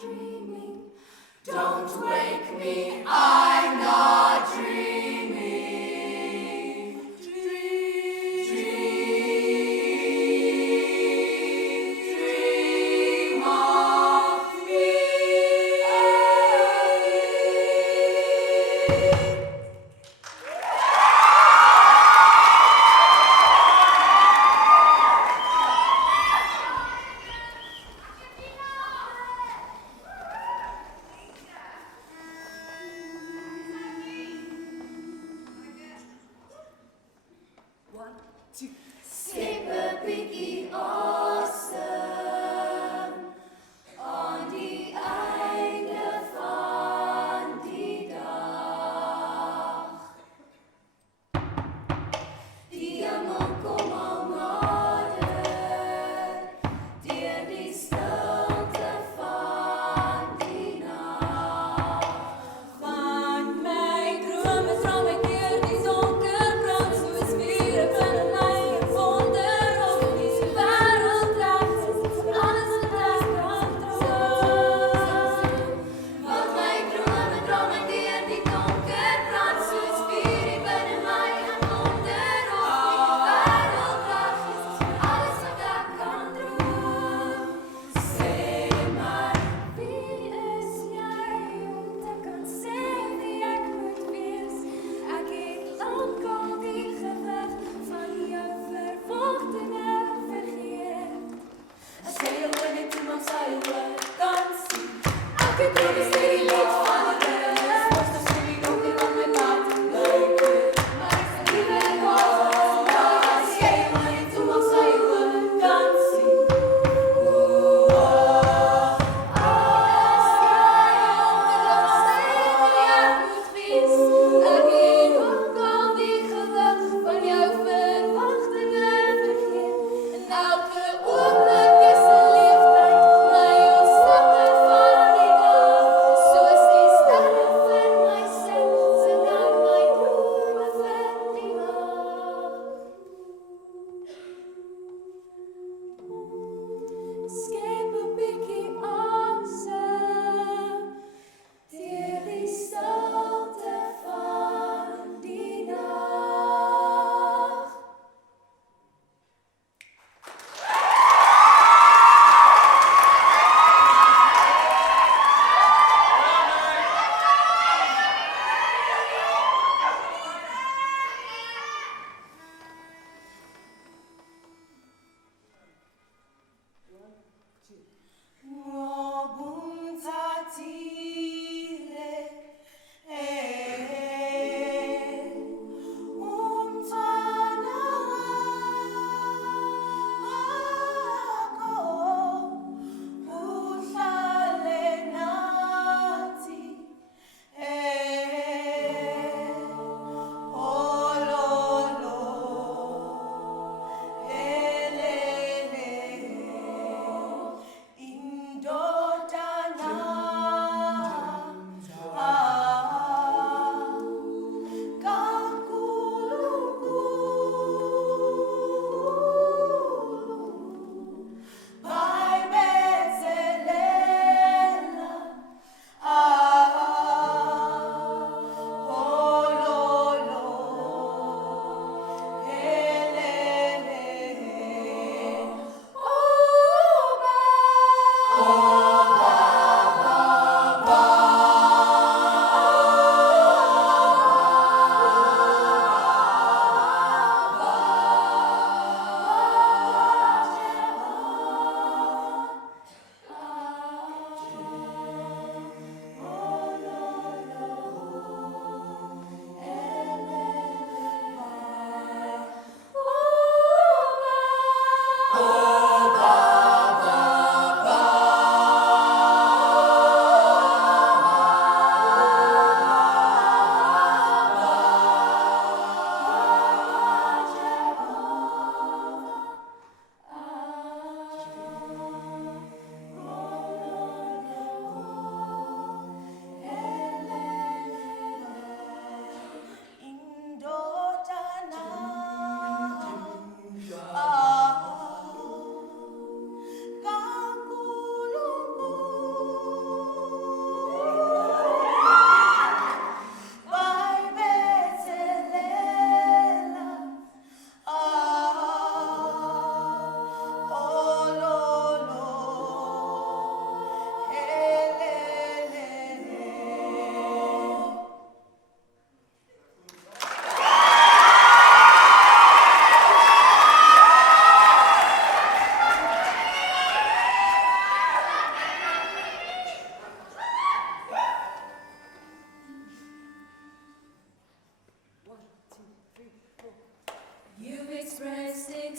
dreaming. Don't wake me, I'm not dreaming. Dream, dream of me.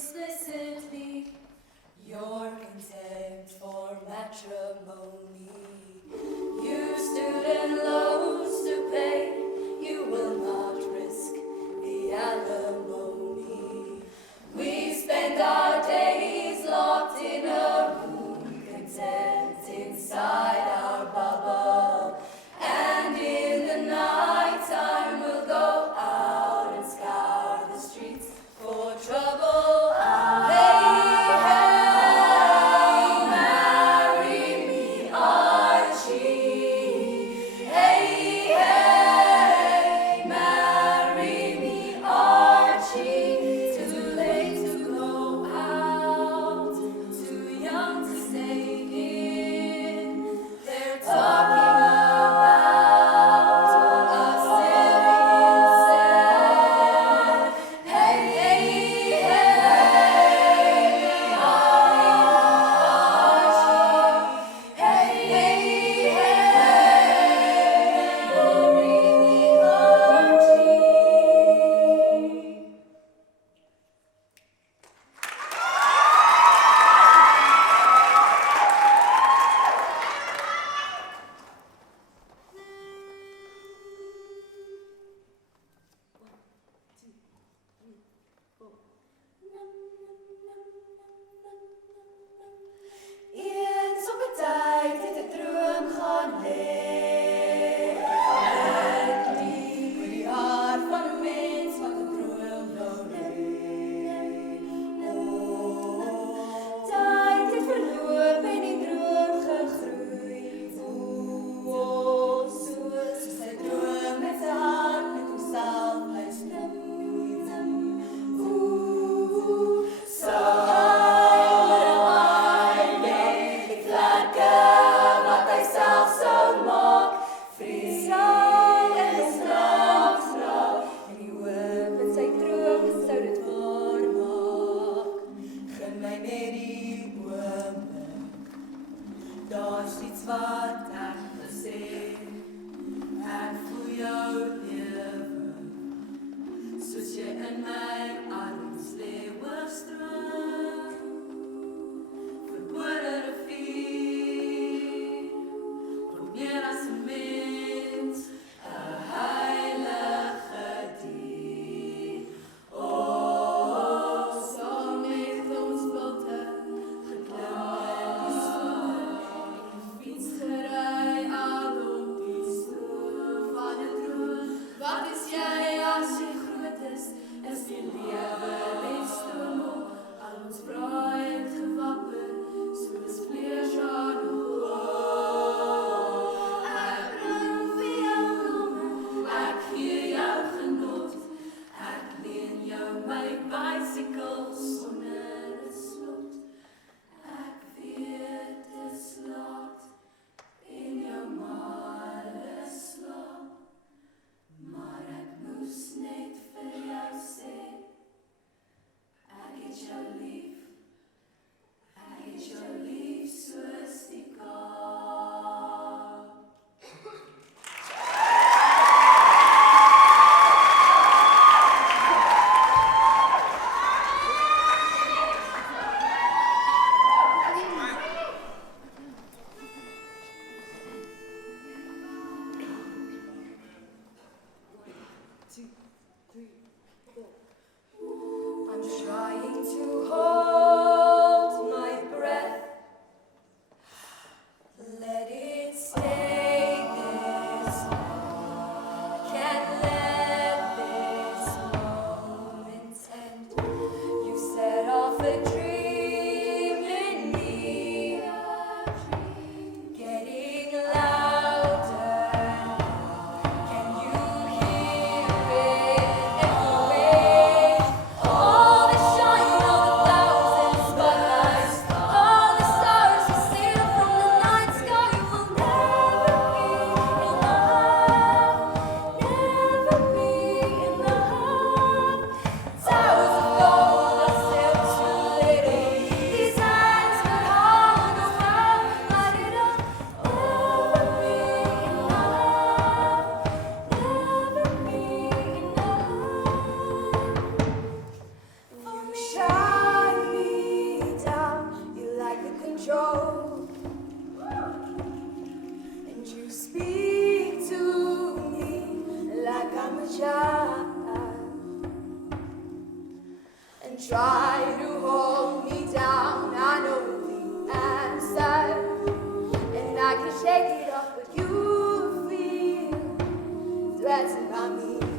explicitly your contempt for matrimony. You student loans to pay, you will not risk the alimony. We spend our days locked in a room, content inside our bubble. And in the night time we'll go out and scour the streets for trouble. Daar's iets wat ek wil sê, ek voel jou lewe, soos jy in my arms lê oorstroom, verbode rivier, word meer as 'n mens, 'n heilige dier. O, saam met ons blote, geklim in die storm, fietsgery al op die stoel van 'n droom. Wat is jy as jy groot is die lewe net stoom op, al ons braai het gewapper, soos vlees aan 'n hoop. Ek bring vir jou blomme, ek gee jou genot, ek leen jou my bicycle sonder 'n slot. Ek weet dis laat in jou male slaap, maar ek moes net vir jou sê, ek het jou lief soos die Kaap. I'm trying to hold my breath. Let it stay this way. Can't let this moment end. You set off a dream in me, getting louder. Can you hear it? child and try to hold me down. I know the answer, and I can shake it off, but you feel threatened by me.